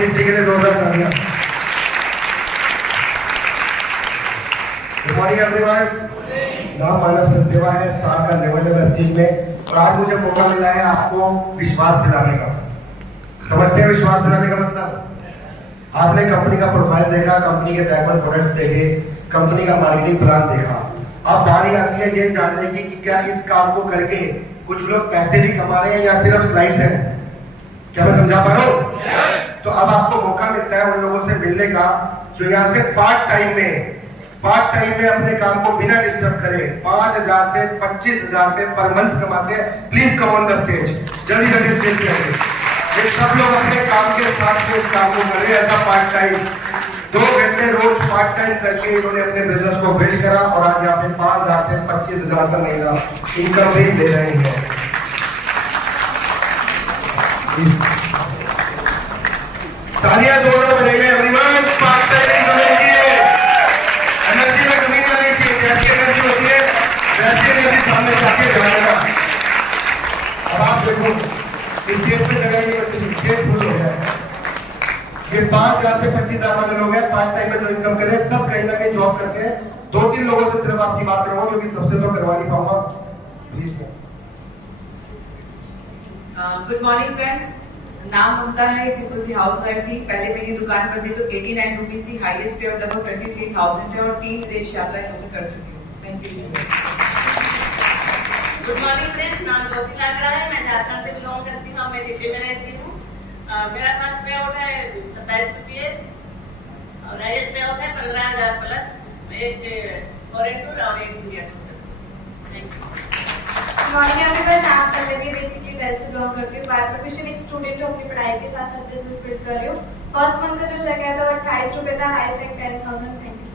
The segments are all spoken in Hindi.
नीचे के लिए जोरदार तालियां। Good morning everyone. नाम मानव सचदेवा है, स्टार का लेवल है वेस्टिज में, और आज मुझे मौका मिला है आपको विश्वास दिलाने का। समझते हैं विश्वास दिलाने का मतलब? आपने कंपनी का प्रोफाइल देखा, कंपनी के बैकवर्ड प्रोडक्ट्स देखे, कंपनी का मार्केटिंग प्लान देखा। अब बारी आती है ये जानने की कि क्या इस काम को करके कुछ लोग पैसे भी कमा रहे हैं या सिर्फ स्लाइड्स हैं। क्या मैं समझा पा रहा हूँ? तो अब आपको मौका मिलता है उन लोगों से मिलने का जो यहाँ से पार्ट टाइम में अपने काम को बिना डिस्टर्ब करे 5,000 से 25,000 रुपए पर मंथ कमाते हैं। Please come on the stage, जल्दी जल्दी स्टेज पे आइए। ये सब लोग अपने काम के साथ में इस काम को कर रहे हैं, ऐसा पार्ट टाइम 2 घंटे रोज पार्ट टाइम करके इन्होंने अपने बिजनेस को बिल्ड करा, और आज यहाँ पे 5,000 से 25,000 रुपए महीना इनकम भी ले रहे हैं। तालियां जोरदार बजाइए एवरीवन। पार्ट टाइम इनकम लीजिए, एनर्जी में कमी नहीं आनी चाहिए। जैसी एनर्जी होती है वैसी एनर्जी सामने जाके जाएगा। अब आप देखो इस स्टेज पे जगह नहीं बची, स्टेज फुल हो गया है। ये 5,000 से 25,000 वाले लोग हैं पार्ट टाइम में जो इनकम कर रहे हैं, सब कहीं ना कहीं जॉब करते हैं। 2-3 लोगों से सिर्फ आपकी बात करूंगा क्योंकि सबसे तो करवा नहीं पाऊंगा। प्लीज। Good morning friends. नाम उनका है, सिंपल सी हाउस वाइफ थी। पहले मेरी दुकान पर थी तो 89 रुपीज थी। हाईएस्ट पे ऑफ लगभग 23,000 है और 3 विदेश यात्रा यहाँ से कर चुकी हूँ। Thank you. Good morning friends. नाम ज्योति लग रहा है, मैं झारखंड से बिलोंग करती हूँ, मैं दिल्ली में रहती हूँ। मेरा फर्स्ट पे आउट है 27 रुपये और हाईएस्ट पे आउट है 15,000 प्लस। एक फॉरेन टूर और एक इंडिया टूर। Thank you. नाम पल्लवी, बेसिकली 12th से बिलोंग करती हूँ। बाय प्रोफेशन एक स्टूडेंट हूँ, अपनी पढ़ाई के साथ साथ बिजनेस बिल्ड कर रही हूँ। फर्स्ट मंथ का जो चेक है तो 28 रुपए था, हाईएस्ट टैग 10,000। Thank you.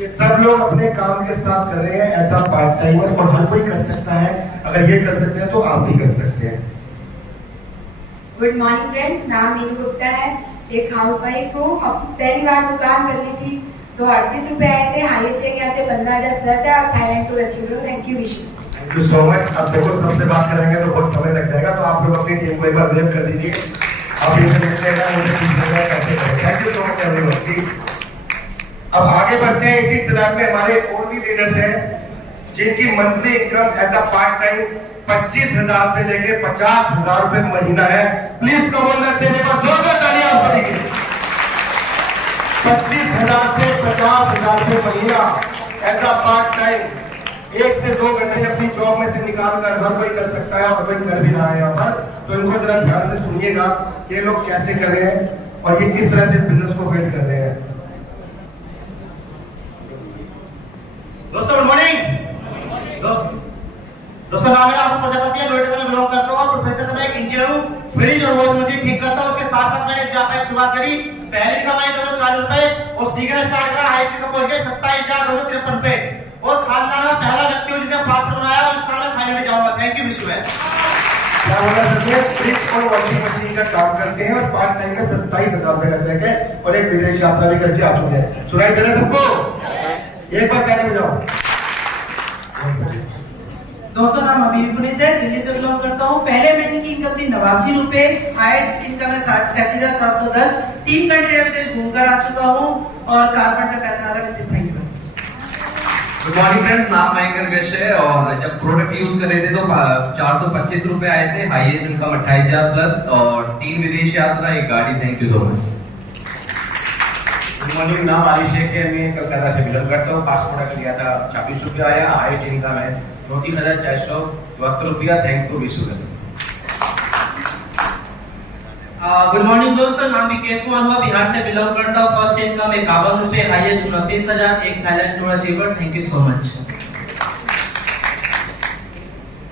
ये सब लोग अपने काम के साथ कर रहे हैं, ऐसा पार्ट टाइम है और हर कोई कर सकता है। अगर ये कर सकते हैं तो आप भी कर सकते हैं। Good morning friends. नाम नीलू गुप्ता है, एक हाउस वाइफ हूँ। अब पहली बार दुकान करनी थी तो 38 रुपए आए थे। हाईएस्ट चेक यहाँ से 15,000 प्लस है और थाईलैंड टूर अचीव करो। Thank you wish. Thank you so much. अब देखो सबसे बात करेंगे तो बहुत समय लग जाएगा, तो आप लोग अपनी टीम को एक बार वेव कर दीजिए। आप इनसे मिलने मुझे सीखने कैसे करें। Thank you so much everyone. Please अब आगे बढ़ते हैं। इसी स्लैब में हमारे और भी लीडर्स हैं जिनकी मंथली इनकम ऐसा पार्ट टाइम 25,000 से लेके 50,000 रुपए महीना है। Please come on the stage पर जोरदार तालियां आप सभी के। 25,000 से 50,000 रुपए महीना ऐसा पार्ट टाइम 1 से 2 घंटे अपनी जॉब में से निकाल कर हर कोई कर सकता है और कोई कर भी रहा है यहाँ पर। तो इनको जरा ध्यान से सुनिएगा ये लोग कैसे कर रहे हैं और ये किस तरह से बिजनेस को बिल्ड कर रहे हैं। दोस्तों गुड मॉर्निंग। दोस्तों नाम मेरा आशु प्रजापति है, नोएडा में बिलोंग करता हूँ। प्रोफेशन से मैं एक इंजीनियर हूँ, फ्रिज और वॉशिंग मशीन ठीक करता हूँ। उसके साथ साथ मैंने इस व्यापार की शुरुआत करी। पहले कमाई 240 रुपए और सीखना स्टार्ट करा। हाईएस्ट इनकम पहुंच गए 27,253 पे और खानदान में पहला व्यक्ति हूँ जिसने पात्र बनाया और इस साल में खाने में जाऊंगा। थैंक यू विश्व है। क्या बोला सर? फ्रिज और वॉशिंग मशीन का काम करते हैं और पार्ट टाइम में 27,000 रुपए का चेक है और एक विदेश यात्रा भी करके आ चुके हैं। सुनाई दे रहा है सबको? एक बार कहने बजाओ। दोस्तों नाम अभी पुनीत है, दिल्ली से बिलोंग करता हूँ। पहले महीने की इनकम थी 89 रुपए, हाईएस्ट इनकम है 37,710। 3 कंट्री विदेश घूमकर आ चुका हूँ और कार्बन का पैसा आ रहा है। Thank you. Good morning friends. नाम मयंकर वेश है और जब प्रोडक्ट यूज कर रहे थे तो 425 रुपए आए थे। हाईएस्ट इनकम 28,000 प्लस और 3 विदेश यात्रा, एक गाड़ी। Thank you so much. Good morning. नाम आयुष है, मैं कलकत्ता से बिलोंग करता हूँ। पास प्रोडक्ट लिया था 26 रुपये आया। हाईएस्ट इनकम है 34,474 रुपया। Thank you Vishu. Good morning दोस्तों, नाम विकेश कुमार हुआ, बिहार से बिलोंग करता हूँ। फर्स्ट इनकम 51 रुपए, हाईएस्ट 29,000, एक Thailand tour achiever. Thank you so much.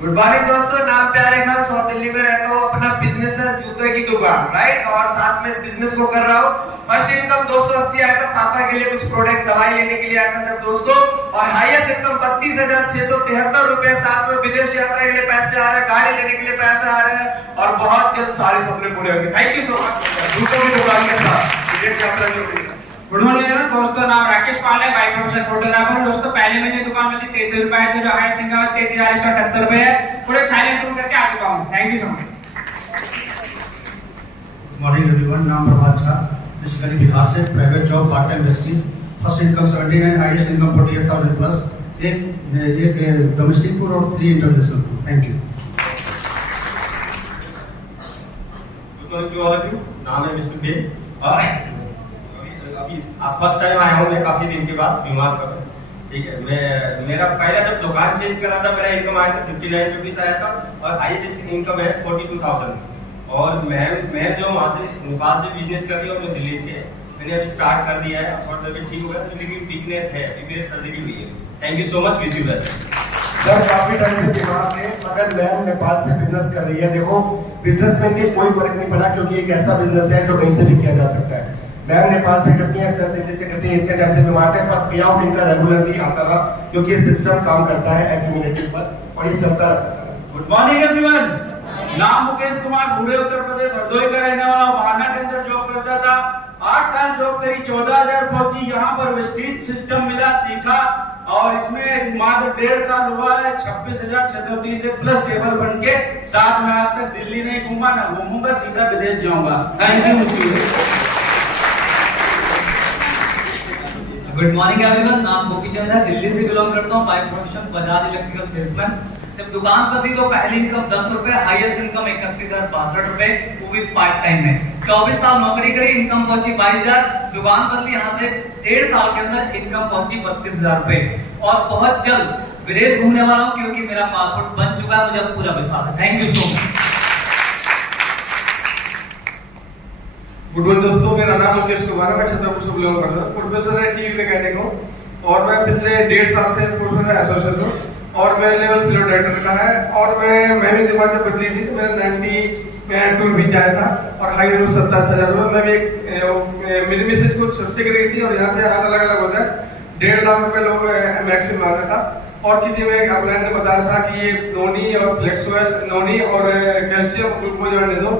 Good morning दोस्तों, नाम प्यारे खान, साउथ दिल्ली में रहता हूँ। अपना बिजनेस है जूते की दुकान, राइट, और साथ में इस बिजनेस को कर रहा हूँ। फर्स्ट इनकम 280 आया था, पापा के लिए कुछ प्रोडक्ट दवाई लेने के लिए आया था जब दोस्तों, और हाईएस्ट इनकम 32,673 रुपए। साथ में विदेश यात्रा के लिए पैसे आ रहे हैं, गाड़ी लेने के लिए पैसे आ रहे हैं और बहुत जल्द सारे सपने पूरे होंगे। Thank you so much. जूतों की दुकान के साथ विदेश यात्रा के। गुड मॉर्निंग दोस्तों, नाम राकेश पाल है, बाई प्रोफेशन फोटोग्राफर। दोस्तों पहले महीने दुकान में 33 रुपए आए थे, जो हाईएस्ट इनकम 33,178 रुपए है। पूरे थाईलैंड टूर करके आ चुका हूँ। Thank you so much. Morning everyone, नाम प्रभात झा, बेसिकली बिहार से, private job, part time industries, first income 79, highest income 48,000 plus, एक डोमेस्टिक फूड और 3 इंटरनेशनल फूड। Thank you. नाम है विष्णुदेव। अभी आप फर्स्ट टाइम आया हूँ मैं काफी दिन के बाद बीमार कर, ठीक है। मैं मेरा पहला जब दुकान चेंज करा था मेरा इनकम आया था 59 रुपीज आया था और हाईएस्ट इनकम है 42,000। और मैं जो वहाँ से नेपाल से बिजनेस कर रही हूँ, मैं दिल्ली से, मैंने अभी स्टार्ट कर दिया है और तभी ठीक हो गया, लेकिन वीकनेस है, मेरी सर्जरी हुई है। Thank you so much, wish you well. Sir काफी टाइम से बीमार थे, मगर मैम नेपाल से बिजनेस कर रही है। देखो बिजनेस में के कोई फर्क नहीं पड़ा, क्योंकि एक ऐसा बिजनेस है जो कहीं से भी किया जा सकता है। मैम नेपाल से करती है, सर दिल्ली से करती है, इतने टाइम से बीमार थे, पर पे आउट इनका रेगुलरली आता रहा, क्योंकि ये सिस्टम काम करता है एक्यूमुलेटिव पर और ये चलता रहता है। गुड मॉर्निंग एवरीवन, नाम मुकेश कुमार, भूरे उत्तर प्रदेश हरदोई का रहने वाला हूँ। बहाना के अंदर जॉब करता था, 8 साल जॉब करी, 14,000 पहुंची। यहाँ पर वेस्टीज सिस्टम मिला, सीखा और इसमें मात्र 1.5 साल हुआ है। 26,630 से प्लस टेबल बन के साथ में आज तक दिल्ली नहीं घूमा, ना घूमूंगा, सीधा विदेश जाऊंगा। Thank you. Good morning everyone, नाम गोपीचंद है, दिल्ली से बिलोंग करता हूँ, by profession Bajaj electrical salesman. जब दुकान पर थी तो पहली इनकम 10 रुपए, हाईएस्ट इनकम 31,062 रुपए, वो भी पार्ट टाइम में। 24 साल नौकरी करी, इनकम पहुंची 22,000। दुकान बदली, यहाँ से 1.5 साल के अंदर इनकम पहुंची 32,000 रुपए। और बहुत जल्द विदेश घूमने वाला हूँ, क्योंकि मेरा पासपोर्ट बन चुका है, मुझे पूरा विश्वास है। Thank you so much. Good morning दोस्तों, मेरा नाम मुकेश कुमार है, मैं छतरपुर से बिलोंग करता हूँ। प्रोफेसर है टीवी मैकेनिक हूँ और मैं पिछले 1.5 साल से प्रोफेसर एसोसिएट हूँ और मेरा लेवल सिलो डायरेक्टर का है। और मैंने दिमाग जब बदली थी तो मेरा 92 भी जाया था और हाई लेवल 27,000 रुपये। मैं भी एक मेरी मैसेज को 6 से गई थी और यहाँ से हाथ अलग अलग होता है, 1.5 लाख रुपए लोग मैक्सिमम आ था। और किसी में अपने ने बताया था कि ये नोनी और फ्लेक्सवेल, नोनी और कैल्शियम ग्लूकोज दे दो,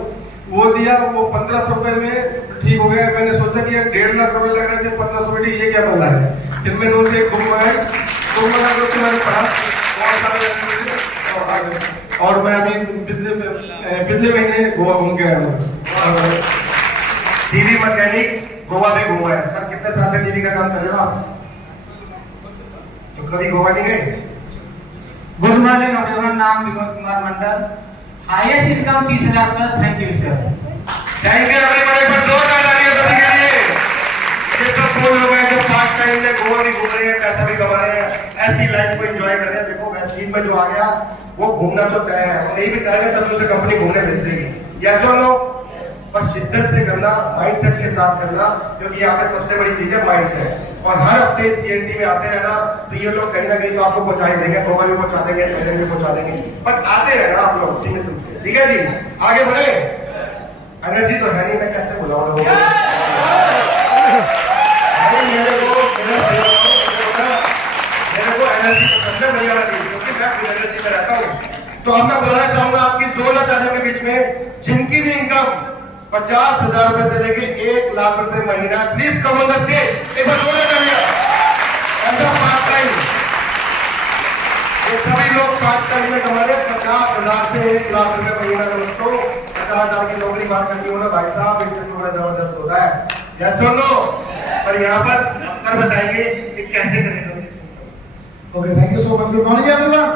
वो दिया, वो 1,500 रुपए में ठीक हो गया। मैंने सोचा कि 1.5 लाख रुपए लग रहे थे, 1,500 रुपए ये क्या बंदा है। फिर मैंने उनसे एक बुक मंगाई, तो मैंने पढ़ा और मैं अभी पिछले महीने गोवा घूम के आया हूँ। टीवी मैकेनिक गोवा भी घूमा है। सर कितने साल से टीवी का काम कर रहे हो आप? तो कभी गोवा नहीं गए? गुड मॉर्निंग एवरीवन, नाम Vinod Kumar Mandal, highest income 30,000 plus. Thank you sir. Thank you everybody for 2 तालियां सभी के लिए। ये सब वो लोग हैं जो पार्ट टाइम में गोवा भी घूम रहे हैं, पैसा भी कमा रहे हैं, ऐसी लाइफ को एंजॉय कर रहे हैं। देखो वैक्सीन में जो आ गया वो घूमना तो तय है, नहीं भी चाहेंगे तब तो उसे कंपनी घूमने भेज देगी। या तो लो, पर शिद्दत से करना, माइंडसेट के साथ करना, क्योंकि यहाँ पे सबसे बड़ी चीज है माइंडसेट। और हर हफ्ते इस CNT में आते रहना, तो ये लोग कहीं ना कहीं तो आपको पहुंचा ही देंगे, गोवा भी पहुंचा देंगे, थाईलैंड भी पहुंचा देंगे, बट आते रहना आप लोग सीमित रूप से। ठीक है जी, आगे बढ़े। एनर्जी तो है नहीं, मैं कैसे बुलाऊं लोगों को? मेरे को एनर्जी पसंद है, बढ़िया वाली, क्योंकि मैं एनर्जी में रहता हूँ। तो अब मैं बुलाना चाहूंगा आपकी 2 लाख आदमियों के बीच में जिनकी भी इनकम 50,000 रुपए से लेके 1 लाख रुपए महीना, please come on the stage, एक बार 2 लाख पार्ट टाइम। ये सभी लोग पार्ट टाइम में कमा रहे 50,000 से 1 लाख रुपए महीना। दोस्तों 50,000 की नौकरी बात करनी हो ना भाई साहब, इसमें थोड़ा जबरदस्त होता है, या सुनो। पर यहाँ पर अक्सर बताएंगे कि कैसे करें। Okay, thank you so much. Good morning everyone.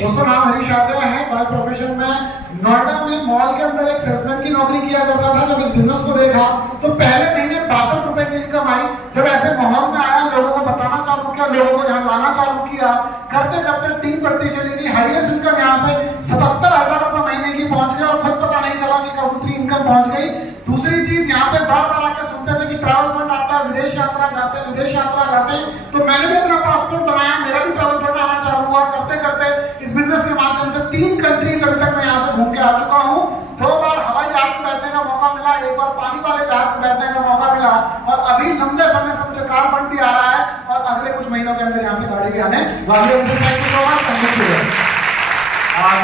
दोस्तों नाम हरीश आत्रेय है, बाय प्रोफेशन में नोएडा में मॉल के अंदर एक सेल्समैन की नौकरी किया करता था। जब इस बिजनेस को देखा तो पहले महीने 62 रुपए की इनकम आई। जब ऐसे माहौल में आया, लोगों को बताना चालू किया, लोगों को यहाँ लाना चालू किया, करते करते टीम बढ़ती चली गई। हाईएस्ट इनकम यहाँ से 77,000 रुपए महीने की पहुंच गई और खुद पता नहीं चला कि कब उतनी इनकम पहुंच गई। दूसरी चीज, यहाँ पे बार बार आके सुनते थे कि ट्रैवल फंड आता है, विदेश यात्रा जाते हैं, विदेश यात्रा जाते हैं। तो मैंने भी अपना पासपोर्ट बनाया, मेरा भी ट्रैवल फंड आना चालू हुआ। करते करते इस बिजनेस के माध्यम से 3 कंट्रीज अभी तक मैं यहाँ से घूम के आ चुका हूँ। 2 बार हवाई जहाज में बैठने का मौका मिला, 1 बार पानी वाले जहाज में बैठने का मौका मिला, और अभी लंबे समय से मुझे कार फंड भी आ रहा है और अगले कुछ महीनों के अंदर यहाँ से गाड़ी भी आने वाली है।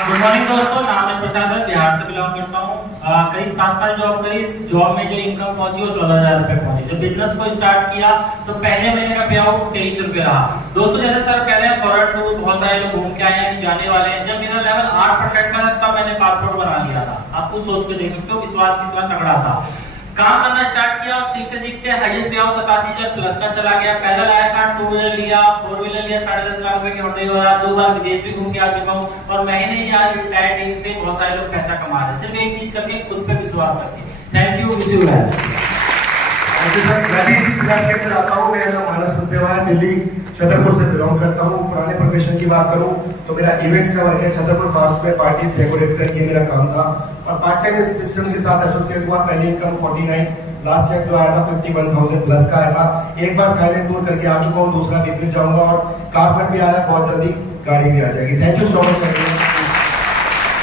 गुड मॉर्निंग दोस्तों, नाम है प्रसाद, बिहार से बिलोंग करता हूँ। करीब 7 साल जॉब करी, जॉब में जो इनकम पहुंची वो 14,000 रुपए पहुंची। जब बिजनेस को स्टार्ट किया तो पहले महीने का पे आउट 23 रुपए रहा। दोस्तों जैसे सर कह रहे हैं फॉरवर्ड टूर बहुत सारे लोग घूम के आए हैं, जाने वाले हैं, जब मेरा लेवल 8% का था तब मैंने पासपोर्ट बना लिया था। आप खुद सोच के देख सकते हो विश्वास कितना तगड़ा था। काम करना स्टार्ट किया और सीखते सीखते हाईएस्ट पे आउट 87,000 प्लस का चला गया। पैदल आया था, 2 व्हीलर लिया, 4 व्हीलर लिया, 10.5 लाख रुपए की होटल हो रहा, 2 बार विदेश भी घूम के आ चुका हूँ और मैं ही नहीं यार रिटायर्ड टीम से बहुत सारे लोग पैसा कमा रहे हैं सिर्फ एक चीज करके, खुद पे विश्वास रखिए। Thank you, wish you well. मैं भी इसी सिलसिले के अंदर आता हूँ। मेरा नाम मानव सत्यवा है, दिल्ली छतरपुर से बिलोंग करता हूँ। पुराने प्रोफेशन की बात करूँ तो मेरा इवेंट्स का वर्क है, छतरपुर फार्म्स में पार्टी डेकोरेट करके मेरा काम था और पार्ट टाइम इस सिस्टम के साथ एसोसिएट हुआ। पहली इनकम 49, लास्ट चेक जो आया था 51,000 प्लस का आया था। एक बार थाईलैंड टूर करके आ चुका हूँ, दूसरा भी फिर जाऊंगा और कार फंड भी आ रहा है, बहुत जल्दी गाड़ी भी आ जाएगी। Thank you so much.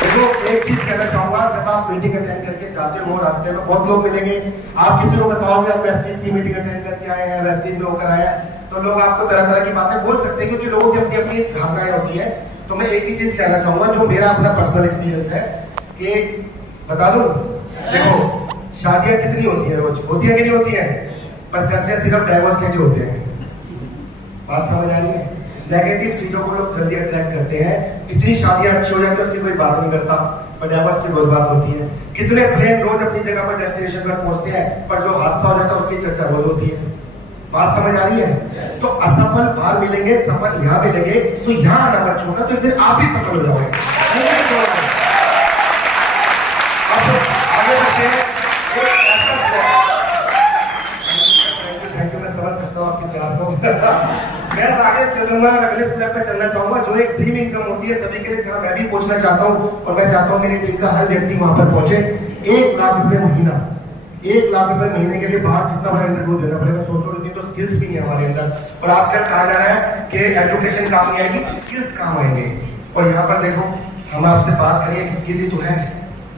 देखो एक चीज कहना चाहूंगा, जब आप मीटिंग अटेंड करके जाते हो रास्ते में बहुत लोग मिलेंगे, आप किसी को बताओगे आप वेस्टीज की मीटिंग अटेंड करके आए हैं, वेस्टीज में होकर आए हैं, तो लोग आपको तरह तरह की बातें बोल सकते हैं क्योंकि लोगों की अपनी अपनी धारणाएं होती है। तो मैं एक ही चीज कहना चाहूंगा जो मेरा अपना पर्सनल एक्सपीरियंस है कि बता दूं, देखो शादियां कितनी होती है, रोज होती है कि नहीं होती है, पर चर्चा सिर्फ डाइवोर्स के लिए होते हैं। बात समझ आ रही है? नेगेटिव चीजों को लोग जल्दी अट्रैक्ट करते हैं। इतनी शादियां अच्छी हो जाती है उसकी कोई बात नहीं करता, पर डाइवोर्स की रोज बात होती है। कितने प्लेन रोज अपनी जगह पर डेस्टिनेशन पर पहुंचते हैं, पर जो हादसा हो जाता है उसकी चर्चा रोज होती है। बात समझ आ रही है? तो असफल बाहर मिलेंगे, सफल यहाँ मिलेंगे, तो यहाँ आना मत छोड़ना, तो इधर आप भी सफल हो जाओगे। आगे बढ़ते हैं। थैंक यू, मैं समझ सकता हूँ आपके प्यार को। मैं आगे चलूंगा और अगले स्टेप पे चलना चाहूंगा जो एक ड्रीम इनकम होती है सभी के लिए, जहां मैं भी पहुंचना चाहता हूं और मैं चाहता हूं मेरी टीम का हर व्यक्ति वहां पर पहुंचे। 1 लाख रुपए महीना, 1 लाख रुपए महीने के लिए बाहर कितना बड़ा इंटरव्यू देना पड़ेगा, सोचो। नहीं तो स्किल्स भी नहीं है हमारे अंदर। और आजकल कहा जा रहा है कि एजुकेशन काम नहीं आएगी, स्किल्स काम आएंगे। और यहाँ पर देखो हम आपसे बात करें, एक स्किल ही तो है,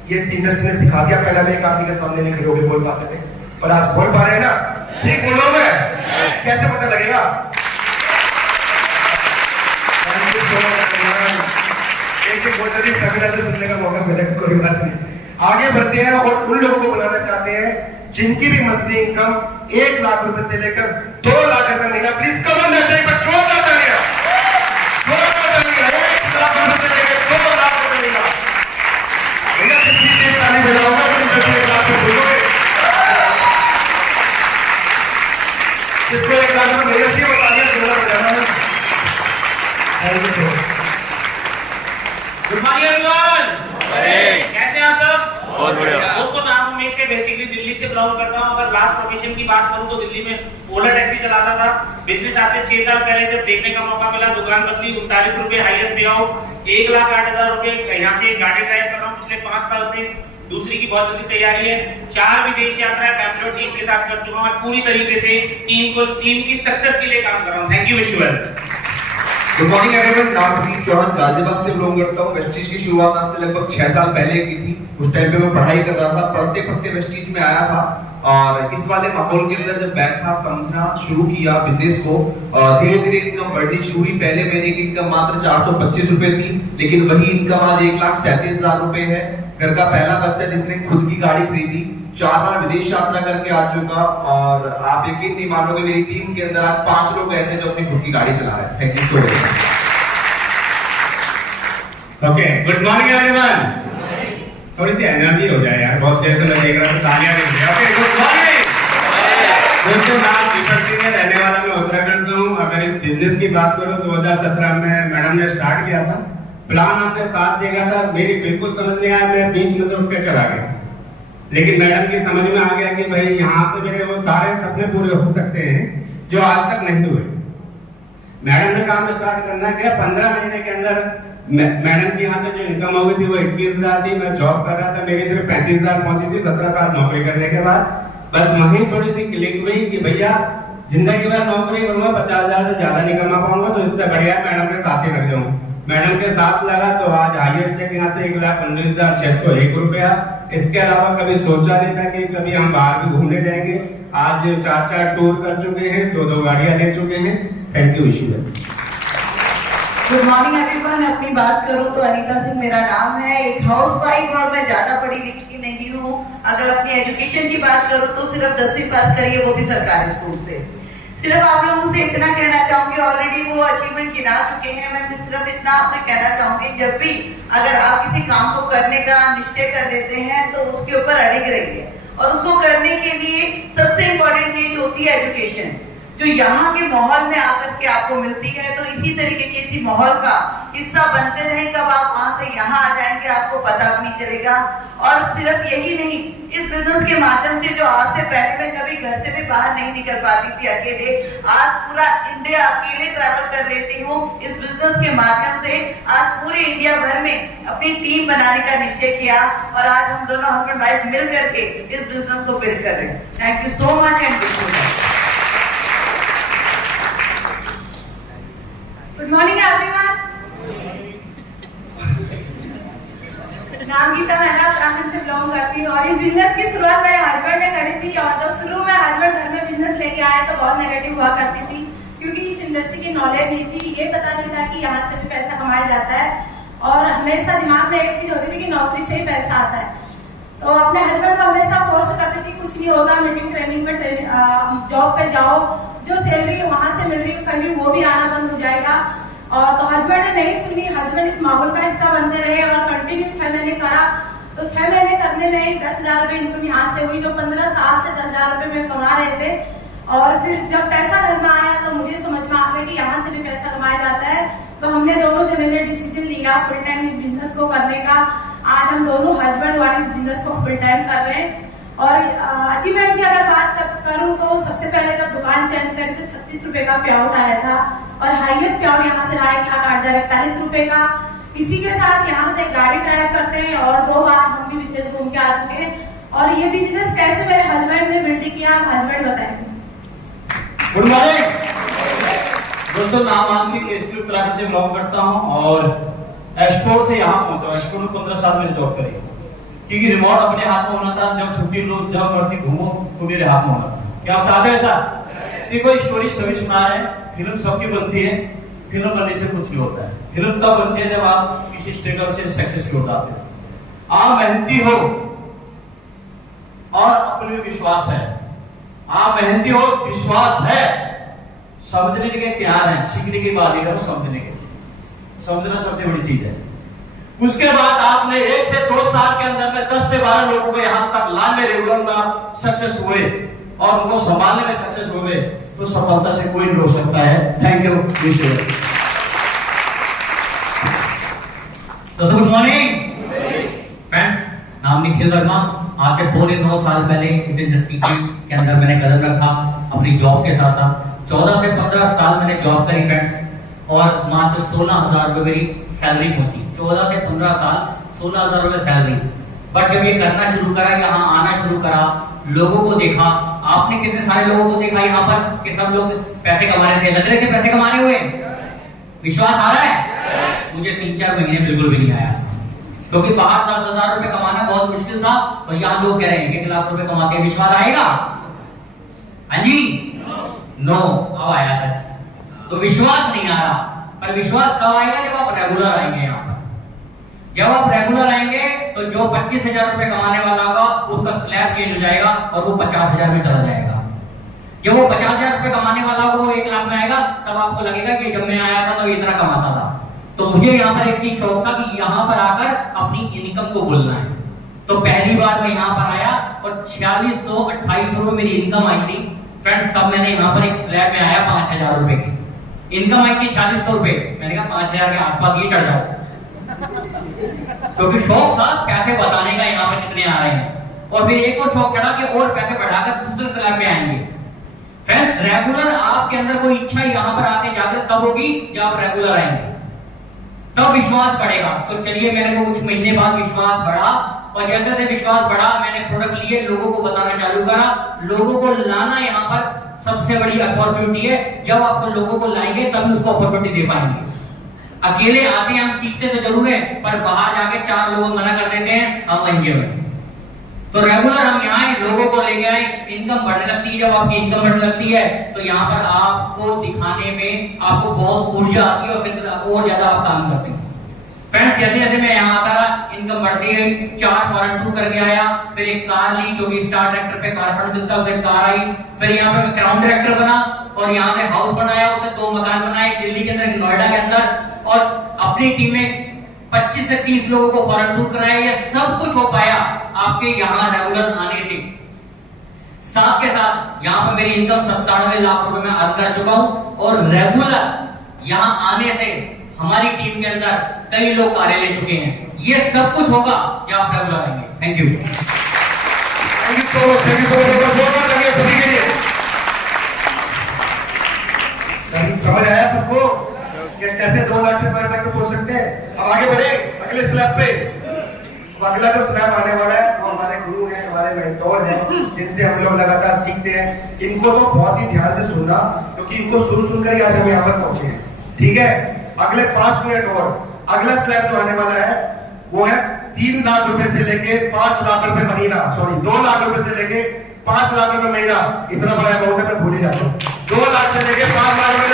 ये इंडस्ट्री ने सिखा दिया। पहले में एक आदमी के सामने नहीं खड़े होकर बोल पाते थे, पर आज बोल पा रहे हैं ना। ठीक बोलोगे, कैसे पता लगेगा? सुनने का मौका मिलेगा, कोई बात नहीं। आगे बढ़ते हैं और उन लोगों को बुलाना चाहते हैं जिनकी भी मंथली इनकम 1 लाख रुपए से लेकर 2 लाख रुपए महीना। Please come on that, but जोरदार तालियां, जोरदार तालियां। 1 लाख रुपए से लेकर 2 लाख रुपए महीना। भैया कितनी तेज ताली बजाओगे तो 1 लाख रुपए बोलोगे। किसको 1 लाख रुपए महीना चाहिए बताइए, जोरदार बजाना है। गुड मॉर्निंग एवरीवन, कैसे हैं आप सब? बहुत बढ़िया दोस्तों। नाम उमेश है, बेसिकली दिल्ली से बिलोंग करता हूं। अगर लास्ट प्रोफेशन की बात करूं तो दिल्ली में ओला टैक्सी चलाता था। बिजनेस आज से 6 साल पहले जब देखने का मौका मिला, दुकान बदली, 39 रुपए हाईएस्ट पे आउट, 1,08,000 रुपए। यहाँ से गाड़ी ड्राइव कर रहा हूँ पिछले 5 साल से। दूसरी की बहुत जल्दी तैयारी है। 4 विदेश यात्रा फैमिली और टीम के साथ कर चुका हूँ और पूरी तरीके से टीम की सक्सेस के लिए काम कर रहा हूँ। Thank you, wish you well. Good morning everyone, नाम प्रदीप चौहान, गाजियाबाद से बिलोंग करता हूँ। वेस्टीज की शुरुआत आज से लगभग 6 साल पहले की थी। उस टाइम पे मैं पढ़ाई कर रहा था, पढ़ते पढ़ते वेस्टीज में आया था और इस वाले माहौल के अंदर जब बैठा, समझना शुरू किया बिजनेस को, धीरे धीरे इनकम बढ़नी शुरू हुई। पहले महीने की इनकम मात्र 425 रुपए थी, लेकिन वही इनकम आज 1,37,000 रुपए है। घर का पहला बच्चा जिसने खुद की गाड़ी खरीदी, 4 बार विदेश यात्रा करके आ चुका और आप यकीन नहीं मानोगे मेरी टीम के अंदर आज 5 लोग ऐसे जो अपनी खुद की गाड़ी चला रहे हैं। Thank you so much. Okay, good morning everyone. थोड़ी सी एनर्जी हो जाए यार, बहुत देर से मैं देख रहा था, तालियां नहीं बज रही। ओके, गुड मॉर्निंग दोस्तों। नाम दीपक सिंह है, रहने वाला मैं उत्तराखंड से हूँ। अगर इस बिजनेस की बात करूँ 2017 में मैडम ने स्टार्ट किया था, प्लान हमने साथ देखा था, मेरी बिल्कुल समझ नहीं आया, मैं बीच में से उठ के चला गया। लेकिन मैडम की समझ में आ गया कि भाई यहाँ से मेरे वो सारे सपने पूरे हो सकते हैं जो आज तक नहीं हुए। मैडम ने काम स्टार्ट करना क्या, 15 महीने के अंदर मैडम की यहाँ से जो इनकम हो गई थी वो 21,000 थी। मैं जॉब कर रहा था, मेरी सिर्फ 35,000 पहुंची थी 17 साल नौकरी करने के बाद। बस वहीं थोड़ी सी क्लिक हुई कि भैया जिंदगी भर नौकरी करूंगा, 50,000 से ज्यादा नहीं कमा पाऊंगा, तो इससे बढ़िया मैडम के साथ ही लग जाऊं। मैडम के साथ लगा तो आज हाईएस्ट चेक यहाँ से 1,19,601 रुपया। इसके अलावा कभी सोचा नहीं था कि कभी हम बाहर भी घूमने जाएंगे। आज 4 टूर कर चुके हैं, 2 गाड़ियां ले चुके हैं। Thank you, wish you well. Good morning everyone. अपनी बात करूं तो अनीता सिंह मेरा नाम है, एक हाउसवाइफ और मैं ज्यादा पढ़ी लिखी नहीं हूँ। अगर अपनी एजुकेशन की बात करूँ तो सिर्फ 10वीं पास करी है, वो भी सरकारी स्कूल से। सिर्फ आप लोगों से इतना कहना चाहूंगी, ऑलरेडी वो अचीवमेंट गिना चुके हैं, मैं सिर्फ इतना आपसे कहना चाहूंगी, जब भी अगर आप किसी काम को करने का निश्चय कर लेते हैं तो उसके ऊपर अड़िग रहिए, और उसको करने के लिए सबसे इंपॉर्टेंट चीज होती है एजुकेशन, जो यहाँ के माहौल में आकर के आपको मिलती है। तो इसी तरीके के इसी माहौल का हिस्सा बनते रहें, कब आप वहां से यहाँ आ जाएंगे आपको पता भी नहीं चलेगा। और सिर्फ यही नहीं, इस बिजनेस के माध्यम से जो आज से पहले मैं कभी घर से भी बाहर नहीं निकल पाती थी अकेले, आज पूरा इंडिया अकेले ट्रैवल कर लेती हूँ। इस बिजनेस के माध्यम से आज पूरे इंडिया भर में अपनी टीम बनाने का निश्चय किया, और आज हम दोनों हस्बैंड वाइफ मिल करके इस बिजनेस को बिल्ड कर रहे हैं। Thank you so much and good morning everyone. नाम गीता मेहरा, उत्तराखंड से बिलोंग करती हूँ, और इस बिजनेस की शुरुआत मेरे हस्बैंड ने करी थी। और जब शुरू में हस्बैंड घर में बिजनेस लेके आए तो बहुत नेगेटिव हुआ करती थी, क्योंकि इस इंडस्ट्री की नॉलेज नहीं थी, ये पता नहीं था कि यहाँ से भी पैसा कमाया जाता है। और हमेशा दिमाग में एक चीज होती थी कि नौकरी से ही पैसा आता है। तो अपने हस्बैंड को हमेशा फोर्स करती थी, कुछ नहीं होता, मीटिंग ट्रेनिंग में जॉब पे जाओ, जो सैलरी वहां से मिल रही है कभी वो भी आना बंद हो जाएगा। और तो हस्बैंड ने नहीं सुनी, हस्बैंड इस माहौल का हिस्सा बनते रहे और कंटिन्यू 6 महीने करा। तो 6 महीने करने में ही 10,000 रुपए इनकम यहाँ से हुई, जो 15 साल से 10,000 रुपए में कमा रहे थे। और फिर जब पैसा घर में आया तो मुझे समझ में आ गया कि यहाँ से भी पैसा कमाया जाता है। तो हमने दोनों जने ने डिसीजन लिया फुल टाइम इस बिजनेस को करने का। आज हम दोनों हस्बैंड वाइफ इस बिजनेस को फुल टाइम कर रहे हैं। और अचीवमेंट की अगर बात करूं तो सबसे पहले जब दुकान चेंज करी तो 36 रुपए का पे आउट आया था, और हाईएस्ट पे आउट यहाँ से रहा 1,08,41 रुपए का। इसी के साथ यहाँ से गाड़ी ड्राइव करते हैं, और 2 बार हम भी विदेश घूम के आ चुके हैं। और ये बिजनेस कैसे मेरे हस्बैंड ने बिल्ड किया, हस्बैंड बताएंगे। गुड मॉर्निंग दोस्तों, नाम मानसिक एसपी उत्तराखंड से बिलोंग करता हूँ, और एक्सपोर्ट से यहाँ पहुंचा। एक्सपोर्ट में 15 साल मैंने जॉब करी, क्योंकि रिमोट अपने हाथ में होना था। जब छुट्टी लो, जब मर्जी घूमो, तो मेरे हाथ में होना था। क्या आप चाहते हैं ऐसा? देखो स्टोरी सभी सुना रहे हैं, फिल्म सबकी बनती है, फिल्म बनने से कुछ नहीं होता है। फिल्म तब बनती है जब आप किसी स्ट्रगल से सक्सेस की ओर आते हो। आप मेहनती हो और अपने में विश्वास है, आप मेहनती हो, विश्वास है, समझने के तैयार है, सीखने की बात नहीं है, समझने के, समझना सबसे बड़ी चीज है। उसके बाद आपने 1 से 2 साल के अंदर में 10 से 12 लोगों को यहां तक लाने रेगुलर में आप सक्सेस हुए और उनको संभालने में सक्सेस हो गए, तो सफलता से कोई नहीं रोक सकता है। Thank you. दोस्तों गुड मॉर्निंग फ्रेंड्स, नाम निखिल वर्मा। आज से 9.5 साल पहले इस इंडस्ट्री के अंदर मैंने कदम रखा अपनी जॉब के साथ साथ। 14 से 15 साल मैंने जॉब करी फ्रेंड्स, और मात्र 16,000 रुपए मेरी सैलरी पहुंची। 14 से 15 साल 16,000 रुपए सैलरी। बट जब ये करना शुरू करा, यहाँ आना शुरू करा, लोगों को देखा, आपने कितने सारे लोगों को देखा यहाँ पर कि सब लोग पैसे कमा रहे थे, लग रहे थे पैसे कमाने हुए। विश्वास आ रहा है? मुझे 3-4 महीने बिल्कुल भी नहीं आया, क्योंकि बाहर 10,000 रुपए कमाना बहुत मुश्किल था, और यहाँ लोग कह रहे हैं 1 लाख रुपए कमा के विश्वास आएगा? हाँ जी, नो। अब आया सच। तो विश्वास नहीं आ रहा, पर विश्वास कब आएगा? जब आप रेगुलर आएंगे यहाँ पर। जब आप रेगुलर आएंगे तो जो 25,000 रुपए कमाने वाला होगा उसका स्लैब चेंज हो जाएगा और वो 50,000 में चला जाएगा। जब वो 50,000 रुपए कमाने वाला होगा वो 1 लाख में आएगा, तब आपको लगेगा कि जब मैं आया था तो इतना कमाता था। तो मुझे यहाँ पर एक चीज शौक था कि यहाँ पर आकर अपनी इनकम को बोलना है। तो पहली बार मैं यहाँ पर आया और 4628 रुपए मेरी इनकम आई थी फ्रेंड्स। तब मैंने यहाँ पर एक स्लैब में आया 5,000 रुपए की इनकम आई थी, 4600 रुपए। मैंने कहा 5,000 के आसपास ये चढ़ जाओ, क्योंकि शौक था पैसे बताने का यहाँ पर कितने आ रहे हैं। और फिर एक और शौक चढ़ा कि और पैसे बढ़ाकर दूसरे स्लैब में आएंगे। फ्रेंड्स, रेगुलर आपके अंदर कोई इच्छा यहाँ पर आके जागृत तब होगी जब आप रेगुलर आएंगे, तब विश्वास बढ़ेगा। तो चलिए, मेरे को कुछ महीने बाद विश्वास बढ़ा, और जैसे जैसे विश्वास बढ़ा मैंने प्रोडक्ट लिए, लोगों को बताना चालू करा। लोगों को लाना यहाँ पर सबसे बड़ी अपॉर्चुनिटी है। जब आपको लोगों को लाएंगे तभी उसको अपॉर्चुनिटी दे पाएंगे। अकेले आते हैं, हम सीखते तो जरूर है, पर बाहर जाके 4 लोगों मना कर देते हैं, हम महंगे में। तो रेगुलर हम यहाँ लोगों को लेके आए, इनकम बढ़ने लगती है। जब आपकी इनकम बढ़ने लगती है तो यहाँ पर आपको दिखाने में आपको बहुत ऊर्जा आती है, और फिर और ज्यादा आप काम करते हैं। फ्रेंड्स, जैसे जैसे मैं यहाँ आता रहा, इनकम बढ़ती गई, 4 फॉरेन टूर करके आया, फिर एक कार ली जो कि स्टार ट्रैक्टर पे कार फंड मिलता है, उसे कार आई, फिर यहाँ पे मैं क्राउन डायरेक्टर बना और यहाँ पे हाउस बनाया, उसे 2 मकान बनाए दिल्ली के अंदर, नोएडा के अंदर, और अपनी टीम में 25 से 30 लोगों को फॉरेन टूर कराया। ये सब कुछ हो पाया आपके यहाँ रेगुलर आने से। साथ के साथ यहाँ पे मेरी इनकम 97 लाख रुपए में अर्न कर चुका हूँ और रेगुलर यहाँ आने से हमारी टीम के अंदर कई लोग कार्य ले चुके हैं। ये सब कुछ होगा जब आप रेगुलर आएंगे। Thank you. समझ आया सबको कि कैसे 2 लाख से 5 लाख पे पहुंच सकते हैं। अब आगे बढ़े अगले स्लैब पे। अगला जो स्लैब आने वाला है वो हमारे गुरु हैं, हमारे मेंटोर हैं, जिनसे हम लोग लगातार सीखते हैं। इनको तो बहुत ही ध्यान से सुनना, क्योंकि इनको सुनकर ही आज हम यहाँ पर पहुंचे हैं। ठीक है, अगले 5 मिनट और अगला स्लैब जो आने वाला है वो है 3 लाख रुपए से लेके 5 लाख रुपए महीना, सॉरी 2 लाख रुपए से लेके 5 लाख रुपए महीना। इतना बड़ा अमाउंट है, मैं भूल ही जाता हूँ। 2 लाख से लेके 5 लाख रुपए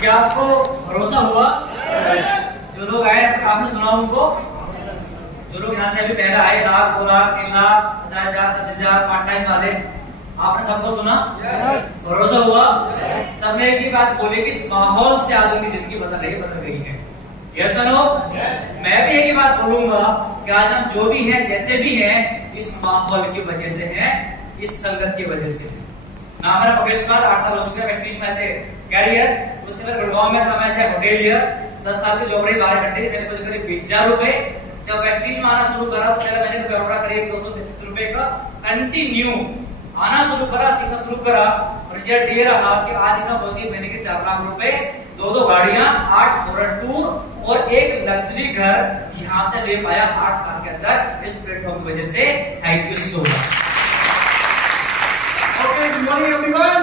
क्या आपको भरोसा हुआ? जो लोग आए आपने सुना उनको, जो लोग यहाँ से अभी पहले आए, 1 लाख 2 लाख 3 लाख 50,000 25,000 पार्ट टाइम वाले, आपने सबको सुना? भरोसा हुआ? सब ने एक ही बात बोली कि इस माहौल से आज उनकी जिंदगी बदल गई है। यस और नो? मैं भी एक ही बात बोलूंगा कि आज हम जो भी हैं, जैसे भी हैं, इस माहौल की वजह से हैं, इस संगत की वजह से। ना मेरा प्रोग्रेस कार्ड 8 साल हो चुके हैं प्रेस्टीज में से कैरियर, उससे मैं गुड़गांव में था, मैं चाहे होटेलियर 10 साल की जॉब रही, 12 घंटे से मुझे करीब 20,000 रुपए। जब प्रेस्टीज में आना शुरू करा तो पहले मैंने करोड़ा करीब 233 रुपए का कंटिन्यू आना शुरू करा, सीखना शुरू करा। रिजल्ट ये रहा कि आज का पॉसिबल मैंने के 4 लाख रुपए, 2 गाड़ियां, 8 फॉरेन टूर और एक लग्जरी घर यहाँ से ले पाया 8 साल के अंदर इस प्लेटफॉर्म की वजह से। Thank you so much. Good morning everyone.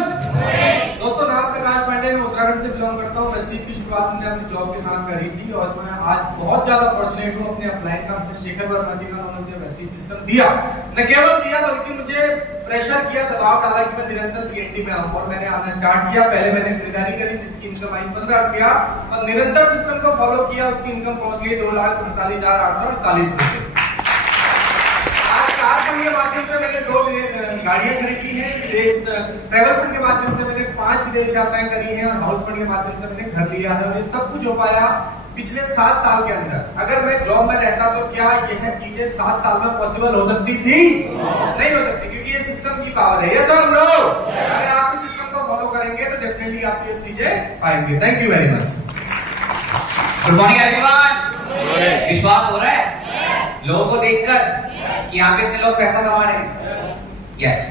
दोस्तों, नाम प्रकाश पांडे, मैं उत्तराखंड से बिलोंग करता हूँ। प्रेस्टीज की शुरुआत मैंने अपनी जॉब के साथ करी थी और मैं आज बहुत ज्यादा फॉर्चुनेट हूँ। अपने अपलाइन का शेखर वर्मा जी ने मुझे प्रेस्टीज सिस्टम दिया, न केवल दिया बल्कि मुझे प्रेशर किया, दबाव डाला कि मैं निरंतर सीएनटी में आऊँ और मैंने आना स्टार्ट किया। पहले मैंने खरीदारी करी जिसकी इनकम आई 15 रुपया और निरंतर सिस्टम को फॉलो किया, उसकी इनकम पहुंच गई 2,48,848 रुपए। कार फंड के माध्यम से मैंने 2 गाड़ियां खरीदी हैं, विदेश ट्रैवल फंड के माध्यम से मैंने 5 विदेश यात्राएं करी हैं और हाउस फंड के माध्यम से मैंने घर लिया है। और ये सब कुछ हो पाया पिछले 7 साल के अंदर। अगर मैं जॉब में रहता तो क्या यह चीजें 7 साल में पॉसिबल हो सकती थी? नहीं हो सकती, क्योंकि ये सिस्टम की पावर है। यस और नो? अगर आप इस सिस्टम को फॉलो करेंगे तो डेफिनेटली आप ये चीजें पाएंगे। Thank you very much. Good morning everyone. विश्वास हो रहा है लोगों को देखकर कि यहाँ पे इतने लोग पैसा कमा रहे हैं? यस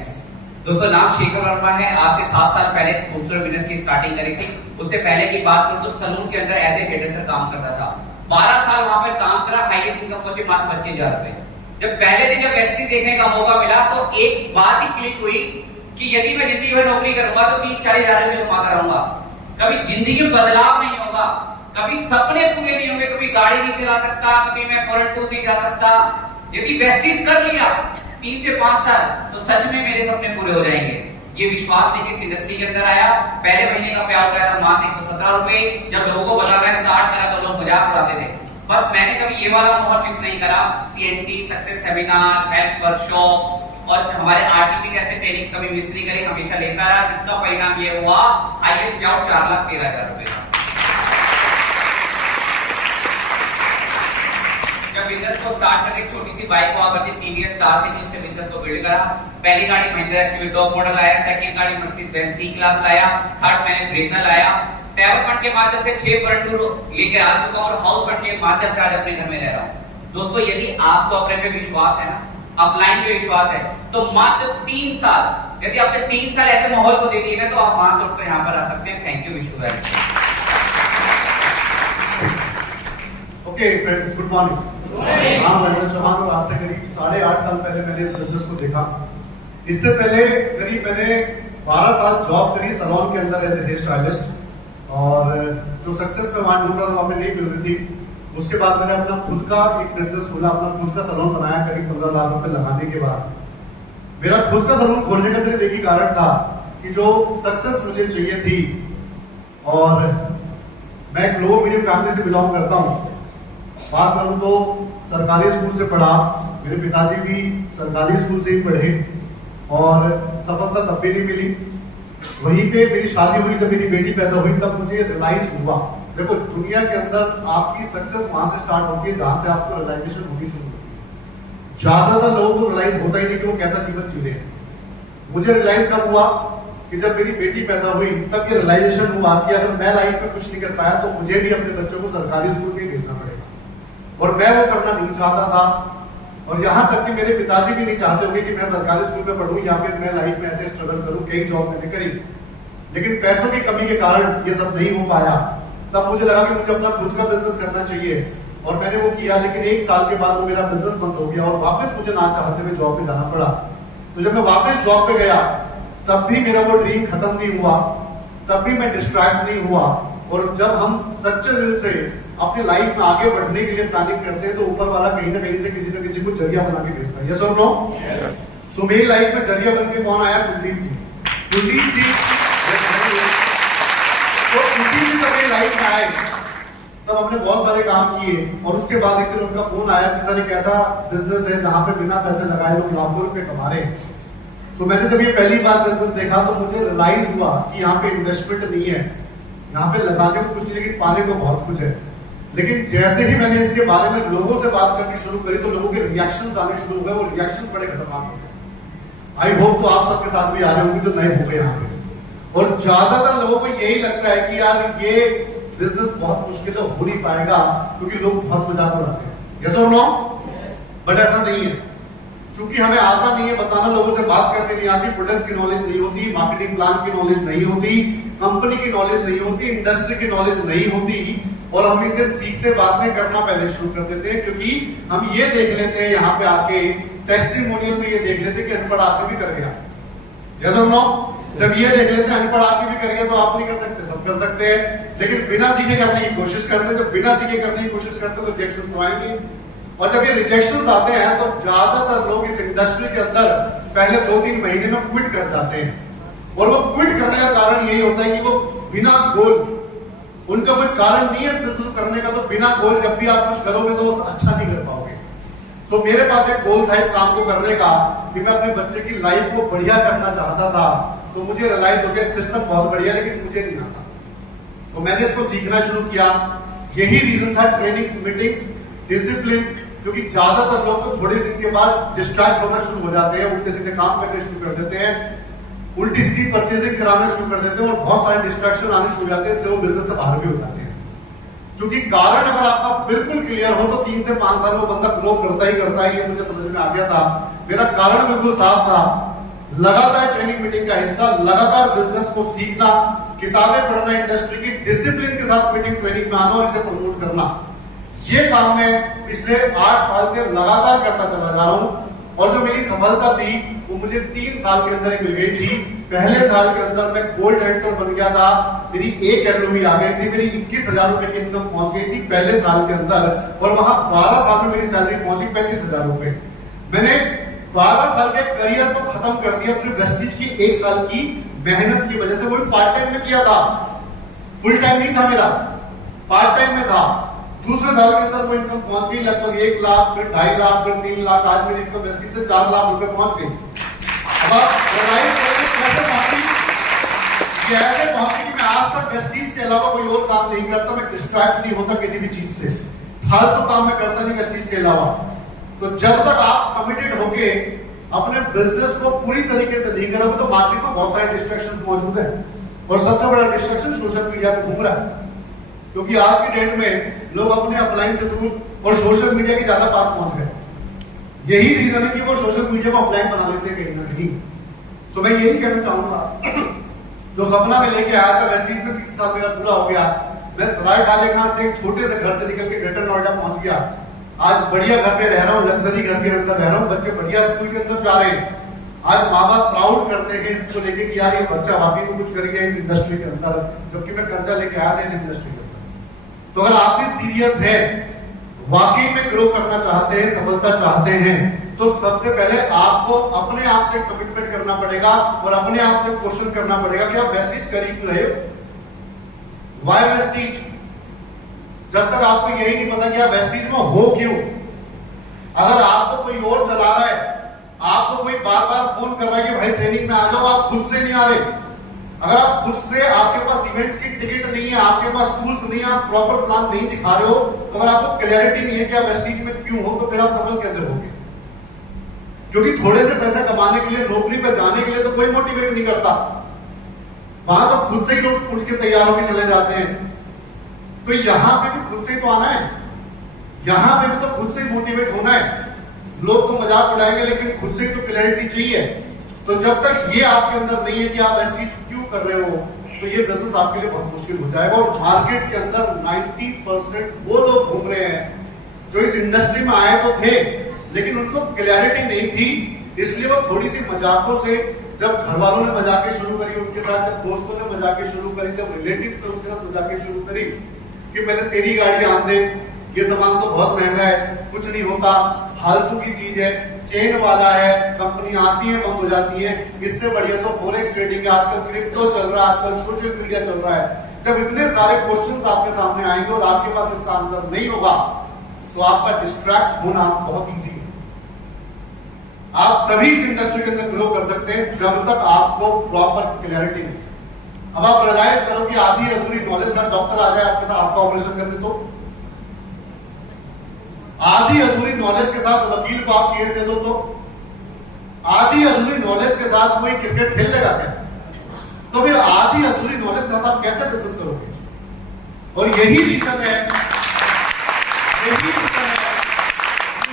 दोस्तों, नाम शेखर वर्मा है। आज से 7 साल पहले इस खूबसूरत बिजनेस की स्टार्टिंग करी थी। उससे पहले की बात करूं तो सलून के अंदर एज ए हेडरेसर काम करता था। 12 साल वहां पर काम करा, हाईएस्ट इनकम पहुंची मात्र 25,000 रुपए। जब पहले दिन जब एससी देखने का मौका मिला तो एक बात ही क्लिक हुई कि यदि मैं जिंदगी भर नौकरी करूंगा तो 30-40 हजार रुपए कमाता रहूंगा, कभी जिंदगी में बदलाव नहीं होगा, कभी सपने पूरे नहीं होंगे, कभी गाड़ी नहीं चला सकता, कभी मैं फॉरेन टूर नहीं जा सकता। यदि वेस्टीज कर लिया 3 से 5 साल तो सच में मेरे सपने पूरे हो जाएंगे। ये विश्वास लेके इस इंडस्ट्री के अंदर आया। पहले महीने का पे आउट आया था मात्र 117 रुपए। जब लोगों को बताना स्टार्ट करा तो लोग मजाक उड़ाते थे। बस मैंने कभी ये वाला माहौल मिस नहीं करा। CNT, success seminar, health workshop और हमारे आरटीपी जैसे ट्रेनिंग्स कभी मिस नहीं करी, हमेशा लेता रहा, जिसका परिणाम ये हुआ हाईएस्ट पे आउट 4,13,000 रुपए का। जब बिजनेस को स्टार्ट करके छोटी सी बाइक को आकर टीवीएस स्टार से उससे बिजनेस को बिल्ड करा। पहली गाड़ी महिंद्रा एक्सयूवी टॉप मॉडल आया, सेकंड गाड़ी मर्सिडीज बेंज सी क्लास लाया, थर्ड मैंने ब्रेजा लाया। ट्रैवल फंड के माध्यम से 6 फॉरेन टूर लेके आ चुका हूं और हाउस फंड के माध्यम से आज अपने घर में रह रहा हूं। दोस्तों, यदि आपको अपने पे विश्वास है ना, अपलाइन पे विश्वास है, तो मात्र 3 साल, यदि आपने 3 साल ऐसे माहौल को दे दिए ना तो आप 5 रुपए यहाँ पर आ सकते हैं। Thank you Vishu very much. Okay friends, good morning. नाम रंजन चौहान और आज से करीब 8.5 साल पहले मैंने इस बिजनेस को देखा। इससे पहले करीब मैंने 12 साल जॉब करी सैलून के अंदर एज ए हेयर स्टाइलिस्ट और जो सक्सेस में वहां ढूंढ रहा था वहां पे नहीं मिल रही थी। उसके बाद मैंने अपना खुद का एक बिजनेस खोला, अपना खुद का सैलून बनाया करीब 15 लाख रुपए लगाने के बाद। मेरा खुद का सैलून खोलने का सिर्फ एक ही कारण था कि जो सक्सेस मुझे चाहिए थी, और मैं एक लो मीडियम फैमिली से बिलोंग करता हूँ। बात करूँ तो सरकारी स्कूल से पढ़ा, मेरे पिताजी भी सरकारी स्कूल से ही पढ़े और सफलता तब भी नहीं मिली। वहीं पे मेरी शादी हुई, जब मेरी बेटी पैदा हुई तब मुझे रियलाइज हुआ, देखो दुनिया के अंदर आपकी सक्सेस वहां से स्टार्ट होती है जहां से आपको रियलाइजेशन होनी शुरू होती है। ज्यादातर लोगों को रियलाइज होता ही नहीं कि वो कैसा जीवन जी रहे हैं। मुझे रियलाइज कब हुआ कि जब मेरी बेटी पैदा हुई तब ये रियलाइजेशन हुआ कि अगर मैं लाइफ में कुछ नहीं कर पाया तो मुझे भी अपने बच्चों को सरकारी स्कूल में भेजना पड़ेगा, और मैं वो करना नहीं चाहता था। और यहाँ तक कि मेरे पिताजी भी नहीं चाहते होंगे कि मैं सरकारी स्कूल में पढ़ूं या फिर मैं लाइफ में ऐसे स्ट्रगल करूं, कई जॉब मैंने करी, लेकिन पैसों की कमी के कारण ये सब नहीं हो पाया। तब मुझे लगा कि मुझे अपना खुद का बिजनेस करना चाहिए, और मैंने वो किया। लेकिन 1 साल के बाद वो मेरा बिजनेस बंद हो गया और वापस मुझे ना चाहते हुए जॉब पे जाना पड़ा। तो जब मैं वापस जॉब पे गया तब भी मेरा वो ड्रीम खत्म नहीं हुआ, तब भी मैं डिस्ट्रैक्ट नहीं हुआ। और जब हम सच्चे दिल से अपनी लाइफ में आगे बढ़ने के लिए प्लानिंग करते हैं तो ऊपर वाला कहीं ना कहीं से किसी न किसी को जरिया बना के भेजता है। यस और नो? सो मेरी लाइफ में जरिया बन के कौन आया? कुलदीप जी। कुलदीप जी तो कुलदीप जी मेरी लाइफ में आए, तब हमने बहुत सारे काम किए, और उसके बाद एक दिन उनका फोन आया कि सर एक ऐसा बिजनेस है जहां पे बिना पैसे लगाए लोग लाखों रुपए कमा रहे हैं। सो मैंने जब ये पहली बार बिजनेस देखा तो मुझे रियलाइज हुआ कि यहाँ पे इन्वेस्टमेंट नहीं है, यहाँ पे लगाने को कुछ नहीं लेकिन पाने को बहुत कुछ है। लेकिन जैसे ही मैंने इसके बारे में लोगों से बात करनी शुरू करी तो लोगों के रिएक्शन आने शुरू हुए। वो रिएक्शन बड़े खतरनाक हो गए। आई होप तो आप सबके साथ भी आ रहे होंगे जो नए हो गए यहाँ पे। और ज्यादातर लोगों को यही लगता है कि यार ये बिजनेस बहुत मुश्किल है, हो नहीं पाएगा, क्योंकि लोग बहुत मजाक उड़ाते हैं। यस और नो? बट ऐसा नहीं है, क्योंकि हमें आता नहीं है बताना, लोगों से बात करने नहीं आती, प्रोडक्ट्स की नॉलेज नहीं होती, मार्केटिंग प्लान की नॉलेज नहीं होती, कंपनी की नॉलेज नहीं होती, इंडस्ट्री की नॉलेज नहीं होती, और हम इसे सीखते बाद में करना पहले शुरू कर देते हैं। क्योंकि हम ये देख लेते हैं यहाँ पे आके टेस्टिमोनियल में ये देख लेते हैं कि अनपढ़ आदमी भी कर गया। यस और नो? जब ये देख लेते हैं अनपढ़ आदमी भी कर गया तो आप नहीं कर सकते, सब कर सकते हैं, लेकिन बिना सीखे करने की कोशिश करते हैं। जब बिना सीखे करने की कोशिश करते हैं तो रिजेक्शन तो आएंगे, और जब ये रिजेक्शन आते हैं तो ज्यादातर लोग इस इंडस्ट्री के अंदर पहले 2-3 महीने में क्विट कर जाते हैं। और वो क्विट करने का कारण यही होता है कि वो बिना गोल, उनका कोई कारण नहीं है बिजनेस करने का, तो बिना गोल जब भी आप कुछ करोगे तो अच्छा नहीं कर पाओगे। सो मेरे पास एक गोल था इस काम को करने का कि मैं अपने बच्चे की लाइफ को बढ़िया करना चाहता था। तो मुझे रियलाइज हो गया सिस्टम बहुत बढ़िया, लेकिन मुझे नहीं आता, तो मैंने इसको सीखना शुरू किया। यही रीजन था ट्रेनिंग्स, मीटिंग्स, डिसिप्लिन, क्योंकि ज्यादातर लोग तो थोड़े दिन के बाद डिस्ट्रैक्ट होना शुरू हो जाते हैं, उल्टे सीधे काम करने शुरू कर देते हैं, उल्टी सीधी परचेजिंग कराना शुरू कर देते हैं, और बहुत सारे डिस्ट्रैक्शन आने शुरू हो जाते हैं, इसलिए वो बिजनेस से बाहर भी हो जाते हैं। क्योंकि कारण अगर आपका बिल्कुल क्लियर हो तो 3 से 5 साल वो बंदा ग्रो करता ही करता है, ये मुझे समझ में आ गया था। मेरा कारण बिल्कुल साफ था, लगातार ट्रेनिंग मीटिंग का हिस्सा, लगातार बिजनेस को सीखना, किताबें पढ़ना, इंडस्ट्री की डिसिप्लिन के साथ मीटिंग ट्रेनिंग में आना और इसे प्रमोट करना। ये काम मैं पिछले 8 साल से लगातार करता चला जा रहा हूं, और जो मेरी सफलता थी वो मुझे 3 साल के अंदर ही मिल गई थी। पहले साल के अंदर मैं गोल्ड डायरेक्टर बन गया था, मेरी 1 LOB आ गई थी, मेरी 21,000 रुपए की इनकम पहुंच गई थी पहले साल के अंदर, और वहां 12 साल में मेरी सैलरी पहुंची 35,000 रुपए। मैंने 12 साल के करियर को खत्म कर दिया सिर्फ वेस्टिज की 1 साल की मेहनत की वजह से। वो पार्ट टाइम में किया था, फुल टाइम नहीं था मेरा, पार्ट टाइम में था। दूसरे साल के अंदर वो इनकम पहुंच गई लगभग 1 लाख, फिर 2.5 लाख, फिर 3 लाख, आज मेरी इनकम वेस्टिज से 4 लाख रुपए पहुंच गई। अब आप कैसे पहुंची? ऐसे पहुंची कि मैं आज तक वेस्टिज के अलावा कोई और काम नहीं करता, मैं डिस्ट्रैक्ट नहीं होता किसी भी चीज से, फालतू काम मैं करता नहीं वेस्टिज के अलावा। तो जब तक आप कमिटेड होके अपने बिजनेस को पूरी तरीके से नहीं करोगे तो मार्केट में बहुत सारे डिस्ट्रैक्शन मौजूद है, और सबसे बड़ा डिस्ट्रैक्शन सोशल मीडिया पे घूम रहा है। क्योंकि आज की डेट में लोग अपने अपलाइन से दूर और सोशल मीडिया के ज्यादा पास पहुंच गए। यही रीजन है कि वो सोशल मीडिया को अपलाइन बना लेते हैं कहीं ना कहीं। तो मैं यही कहना चाहूंगा, जो सपना मैं लेके आया था वेस्टिज में 30 साल मेरा पूरा हो गया। मैं सराय खाने खां से एक छोटे से घर से निकल के ग्रेटर नोएडा पहुंच गया। आज बढ़िया घर पे रह रहा हूँ, लग्जरी घर के अंदर रह रहा हूँ, बच्चे बढ़िया स्कूल के अंदर जा रहे हैं। आज माँ बाप प्राउड करते हैं इसको लेके कि यार ये बच्चा वाकई में कुछ कर गया इस इंडस्ट्री के अंदर, जबकि मैं कर्जा लेके आया था इस इंडस्ट्री के अंदर। तो अगर आप भी सीरियस है वाकई में ग्रो करना चाहते हैं, सफलता चाहते हैं, तो सबसे पहले आपको अपने आप से कमिटमेंट करना पड़ेगा और अपने आप से क्वेश्चन करना पड़ेगा कि आप वेस्टीज कर ही क्यों रहे हो? वाई वेस्टीज? जब तक आपको यही नहीं पता कि आप वेस्टीज में हो क्यों। अगर आपको कोई और चला रहा है, आपको कोई बार बार फोन कर रहा है कि भाई ट्रेनिंग में आ जाओ, आप खुद से नहीं आ रहे, अगर आप खुद से, आपके पास इवेंट्स की टिकट नहीं है, आपके पास टूल्स नहीं है, आप प्रॉपर प्लान नहीं दिखा रहे हो, तो अगर आपको क्लैरिटी नहीं है कि आप वेस्टीज में क्यों हो, तो फिर आप सफल कैसे होगे? क्योंकि थोड़े से पैसा कमाने के लिए, नौकरी पर जाने के लिए तो कोई मोटिवेट नहीं करता, वहां तो खुद से ही लोग उठ के तैयार होकर चले जाते हैं। तो यहां पे भी खुद से ही तो आना है, यहां पे भी तो खुद से ही मोटिवेट होना है। लोग तो मजाक उड़ाएंगे, लेकिन खुद से तो क्लैरिटी चाहिए। तो जब तक ये आपके अंदर नहीं है कि आप वेस्टीज क्यों कर रहे हो, तो ये बिजनेस आपके लिए बहुत मुश्किल हो जाएगा। और मार्केट के अंदर 90% वो लोग घूम रहे हैं जो इस इंडस्ट्री में आए तो थे, लेकिन उनको क्लैरिटी नहीं थी, इसलिए वो थोड़ी सी मजाकों से, जब घर वालों ने मजाकें शुरू करी उनके साथ, जब दोस्तों ने मजाकें शुरू करी, जब रिलेटिव ने उनके साथ मजाकें शुरू करी कि पहले तेरी गाड़ी आन दे, ये सामान तो बहुत महंगा है, कुछ नहीं होता, फालतू की चीज है, चेन वाला है, कंपनी आती है बंद हो जाती है, इससे बढ़िया तो फॉरेक्स ट्रेडिंग है, आजकल क्रिप्टो चल रहा है, आजकल सोशल मीडिया चल रहा है। जब इतने सारे क्वेश्चंस आपके सामने आएंगे और आपके पास इसका आंसर नहीं होगा, तो आपका डिस्ट्रैक्ट होना बहुत ईजी है। आप तभी इस इंडस्ट्री के अंदर ग्रो कर सकते हैं जब तक आपको प्रॉपर क्लैरिटी नहीं। अब आप रियलाइज करो कि आधी अधूरी नॉलेज का डॉक्टर आ जाए आपके साथ आपका ऑपरेशन करने, तो आधी अधूरी नॉलेज के साथ वकील को आप केस दे दो, तो आधी अधूरी नॉलेज के साथ कोई क्रिकेट खेल लेगा क्या? तो फिर आधी अधूरी नॉलेज के साथ आप कैसे बिजनेस करोगे? और यही रीजन है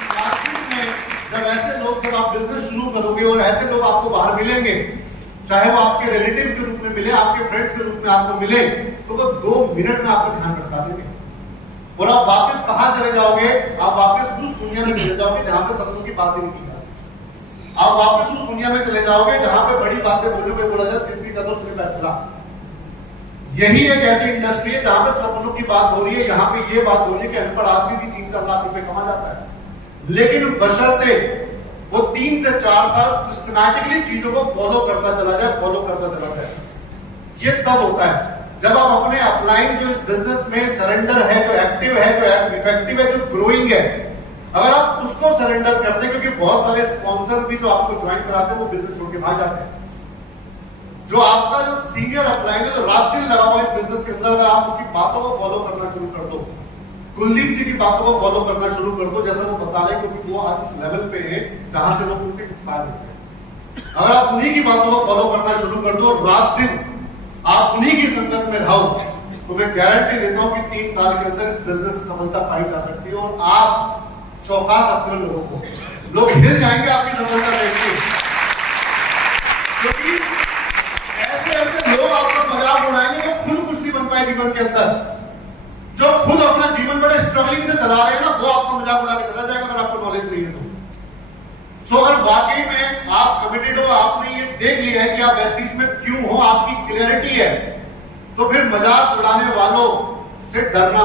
मार्केट में जब ऐसे लोग, जब आप बिजनेस शुरू करोगे और ऐसे लोग आपको बाहर मिलेंगे, चाहे वो आपके रिलेटिव के रूप में मिले, आपके फ्रेंड्स के रूप में आपको मिले, तो वो 2 मिनट में आपका ध्यान भटका देंगे और आप वापस कहां चले जाओगे? आप वापस उस दुनिया में चले जाओगे जहां पे सपनों की बातें नहीं की जाती। आप वापस उस दुनिया में चले जाओगे जहां पे बड़ी बातें बोलोगे, बोला जाए जितनी चलो तुम्हें बैठा। यही एक ऐसी इंडस्ट्री है जहां पे सपनों की बात हो रही है, यहाँ पे ये बात हो रही है कि अनपढ़ आदमी भी 3-4 लाख रुपए कमा जाता है, लेकिन बशर्ते वो 3 से 4 साल सिस्टमैटिकली चीजों को फॉलो करता चला जाए। ये तब होता है जब आप अपने अपलाइन जो इस बिजनेस में सरेंडर है, जो एक्टिव है, जो इफेक्टिव है, जो ग्रोइंग है, अगर आप उसको सरेंडर करते हैं, क्योंकि बहुत सारे स्पॉन्सर भी जो आपको ज्वाइन कराते हैं वो बिजनेस छोड़ के भाग जाते हैं। जो आपका जो सीनियर अपलाइन है, जो रात दिन लगा हुआ इस बिजनेस के अंदर, अगर आप उसकी बातों को फॉलो करना शुरू कर दो, कुलदीप जी की बातों को फॉलो करना शुरू कर दो, जैसा वो बता रहे, क्योंकि वो आज उस लेवल पे है जहां से लोग उनसे इंस्पायर होते हैं। अगर आप उन्हीं की बातों को फॉलो करना शुरू कर दो, रात दिन आप उन्हीं की संगत में रहो, तो मैं गारंटी देता हूं कि 3 साल के अंदर इस बिजनेस से सफलता पाई जा सकती है और आप चौंका सकते हो लोगों को। लोग हिल जाएंगे आपकी सफलता देख के, क्योंकि ऐसे लोग आपका मजाक उड़ाएंगे जो खुद कुछ नहीं बन पाए जीवन के अंदर, जो खुद अपना जीवन बड़े स्ट्रगलिंग से चला रहे हैं ना, वो आपको मजाक उड़ा के चला जाएगा अगर आपको नॉलेज नहीं है तो। सो अगर वाकई में आप कमिटेड हो, आपने ये देख लिया है कि आप वेस्टीज में क्यों हो, आपकी क्लियरिटी है, तो फिर मजाक उड़ाने वालों से डरना